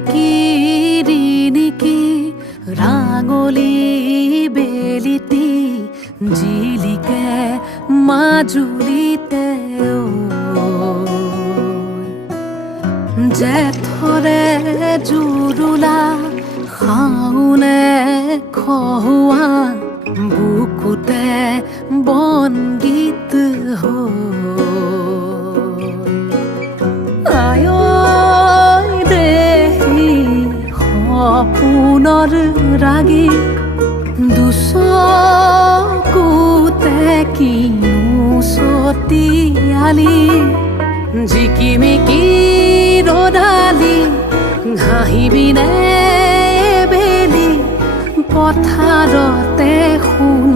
মিকিৰি নিকি ৰাঙলী বেলিটি জিলিকে মাজুলীতে জেঠৰে জুৰুলা শাওনে খহুৱা বুকুতে বনগীত আয় দেহি সপোনৰ ৰাগী দুচকুতে কিনো চতিয়ালি জিকিমিকি ৰদালি ঘাঁহিবিনে বেলি পথাৰতে সোণ